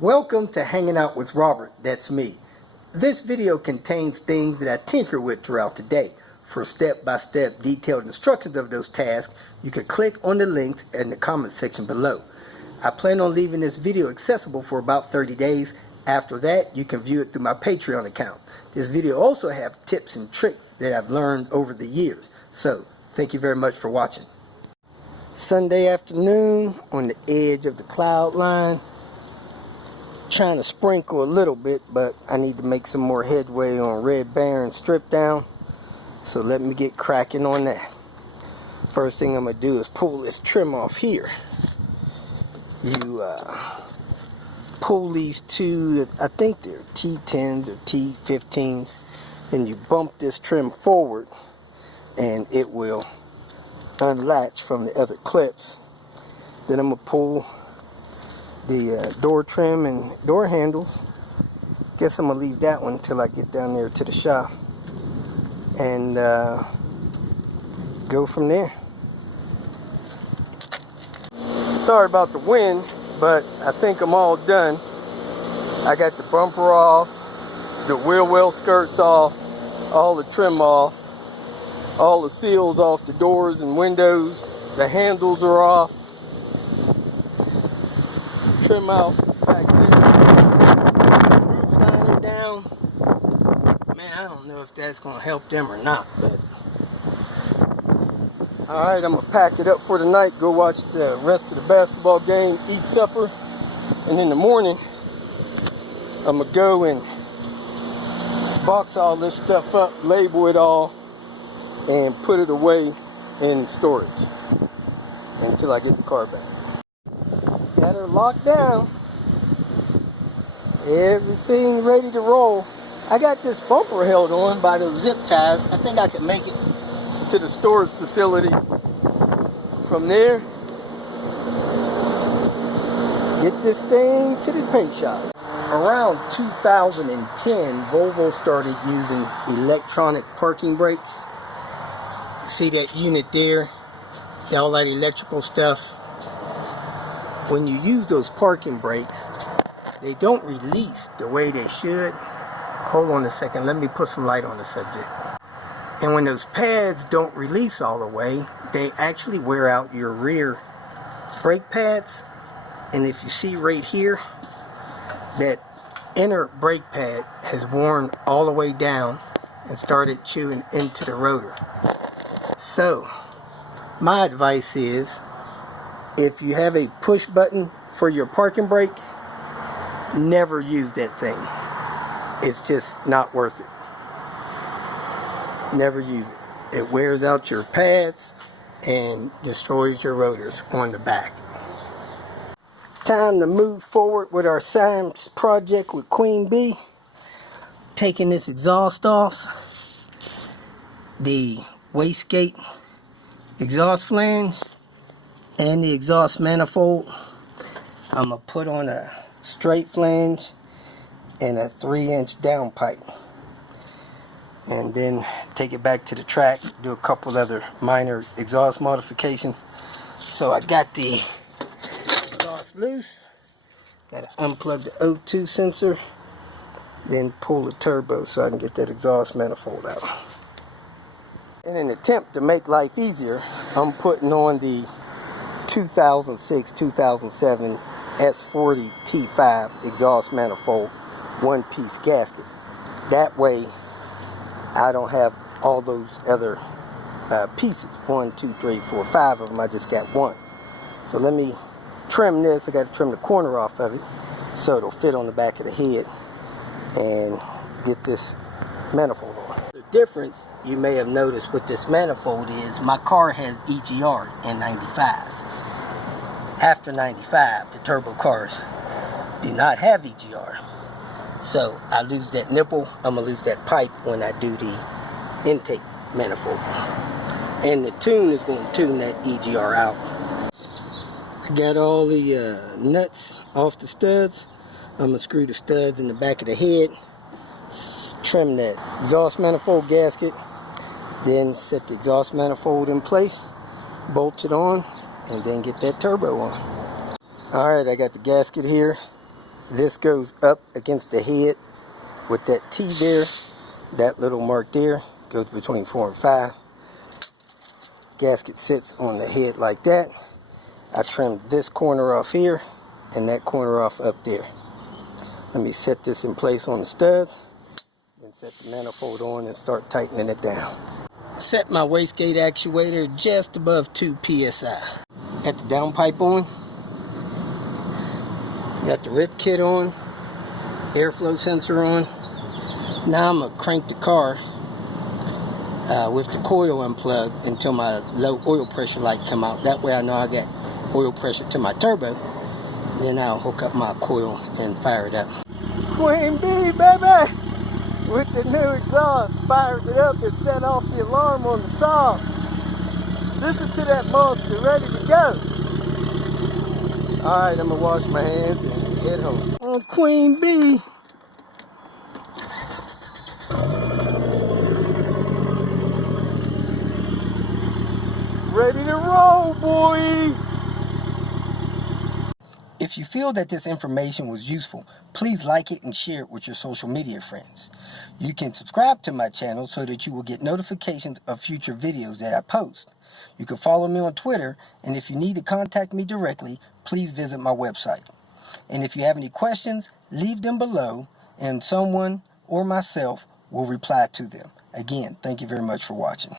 Welcome to Hanging Out with Robert, that's me. This video contains things that I tinker with throughout the day. For step-by-step detailed instructions of those tasks, you can click on the links in the comment section below. I plan on leaving this video accessible for about 30 days. After that, you can view it through my Patreon account. This video also has tips and tricks that I've learned over the years. So, thank you very much for watching. Sunday afternoon on the edge of the cloud line. Trying to sprinkle a little bit, but I need to make some more headway on Red Barron strip down, so let me get cracking on that. First thing I'm gonna do is pull this trim off here. You pull these two, I think they're T10s or T15s, and you bump this trim forward and it will unlatch from the other clips. Then I'm gonna pull the door trim and door handles. Guess I'm gonna leave that one until I get down there to the shop and go from there. Sorry about the wind, but I think I'm all done. I got the bumper off, the wheel well skirts off, all the trim off, all the seals off the doors and windows, the handles are off. Trim off back there, roof liner down. Man, I don't know if that's gonna help them or not, but alright, I'm gonna pack it up for the night, go watch the rest of the basketball game, eat supper, and in the morning I'm gonna go and box all this stuff up, label it all, and put it away in storage until I get the car back. Got her locked down. Everything ready to roll. I got this bumper held on by those zip ties. I think I can make it to the storage facility. From there, get this thing to the paint shop. Around 2010, Volvo started using electronic parking brakes. See that unit there? All that electrical stuff. When you use those parking brakes, they don't release the way they should. Hold on a second, let me put some light on the subject. And when those pads don't release all the way, they actually wear out your rear brake pads. And if you see right here, that inner brake pad has worn all the way down and started chewing into the rotor. So, my advice is, if you have a push button for your parking brake, never use that thing. It's just not worth it. Never use it. It wears out your pads and destroys your rotors on the back. Time to move forward with our science project with Queen Bee. Taking this exhaust off. The wastegate exhaust flange and the exhaust manifold. I'm going to put on a straight flange and a 3-inch downpipe, and then take it back to the track, do a couple other minor exhaust modifications. So I got the exhaust loose, got to unplug the O2 sensor, then pull the turbo so I can get that exhaust manifold out. In an attempt to make life easier, I'm putting on the 2006-2007 S40 T5 exhaust manifold one-piece gasket. That way I don't have all those other pieces. 1, 2, 3, 4, 5 of them. I just got one. So let me trim this. I got to trim the corner off of it so it'll fit on the back of the head and get this manifold on. The difference you may have noticed with this manifold is my car has EGR in 95. After 95, the turbo cars do not have EGR. So I lose that nipple, I'm going to lose that pipe when I do the intake manifold. And the tune is going to tune that EGR out. I got all the nuts off the studs. I'm going to screw the studs in the back of the head, trim that exhaust manifold gasket, then set the exhaust manifold in place, bolt it on, and then get that turbo on. Alright, I got the gasket here. This goes up against the head with that T there. That little mark there goes between 4 and 5. Gasket sits on the head like that. I trimmed this corner off here and that corner off up there. Let me set this in place on the studs, then set the manifold on and start tightening it down. Set my wastegate actuator just above 2 psi. Got the downpipe on. Got the rip kit on. Airflow sensor on. Now I'm going to crank the car with the coil unplugged until my low oil pressure light come out. That way I know I got oil pressure to my turbo. Then I'll hook up my coil and fire it up. Queen bee, baby! With the new exhaust, fires it up and set off the alarm on the saw. Listen to that monster, ready to go. Alright, I'm going to wash my hands and head home. On Queen bee. Ready to roll, boy! If you feel that this information was useful, please like it and share it with your social media friends. You can subscribe to my channel so that you will get notifications of future videos that I post. You can follow me on Twitter, and if you need to contact me directly, please visit my website. And if you have any questions, leave them below, and someone or myself will reply to them. Again, thank you very much for watching.